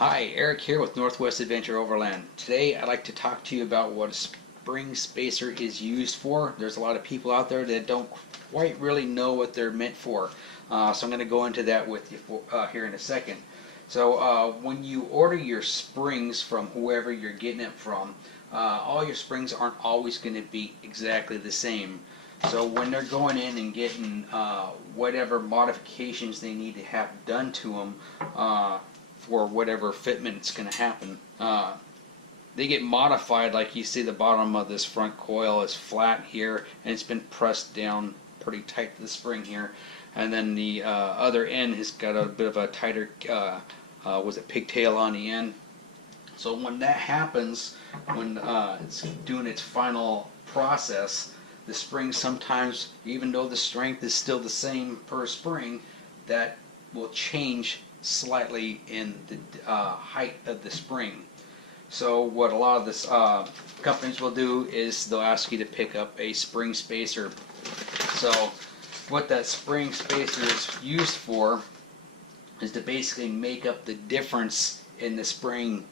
Hi, Eric here with Northwest Adventure Overland. Today I'd like to talk to you about what a spring spacer is used for. There's a lot of people out there that don't quite really know what they're meant for. So I'm going to go into that with you here in a second. So when you order your springs from whoever you're getting it from, all your springs aren't always going to be exactly the same. So when they're going in and getting whatever modifications they need to have done to them, for whatever fitment it's going to happen, they get modified. Like you see, the bottom of this front coil is flat here, and it's been pressed down pretty tight to the spring here, and then the other end has got a bit of a tighter pigtail on the end. So when that happens, when it's doing its final process, the spring sometimes, even though the strength is still the same per spring, that will change slightly in the height of the spring. So what a lot of this companies will do is they'll ask you to pick up a spring spacer. So what that spring spacer is used for is to basically make up the difference in the spring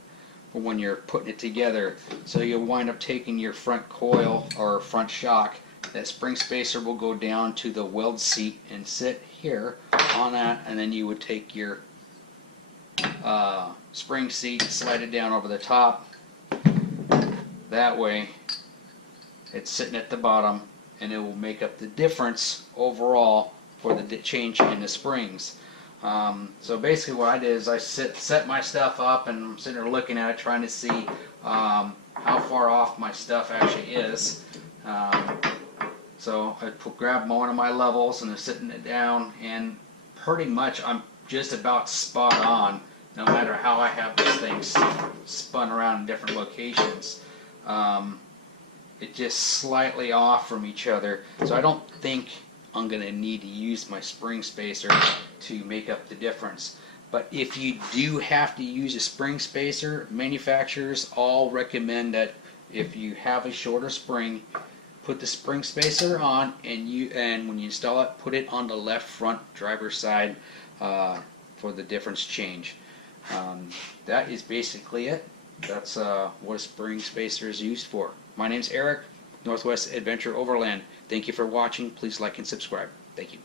when you're putting it together. So you'll wind up taking your front coil or front shock. That spring spacer will go down to the weld seat and sit here on that, and then you would take your spring seat, slide it down over the top. That way it's sitting at the bottom, and it will make up the difference overall for the change in the springs. So basically what I did is I set my stuff up, and I'm sitting there looking at it, trying to see how far off my stuff actually is. So I grabbed one of my levels and I'm sitting it down, and pretty much I'm just about spot on, no matter how I have this thing spun around in different locations. It's just slightly off from each other, so I don't think I'm going to need to use my spring spacer to make up the difference. But if you do have to use a spring spacer, manufacturers all recommend that if you have a shorter spring, put the spring spacer on, and when you install it, put it on the left front driver's side for the difference change. That is basically it. That's what a spring spacer is used for. My name's Eric, Northwest Adventure Overland. Thank you for watching. Please like and subscribe. Thank you.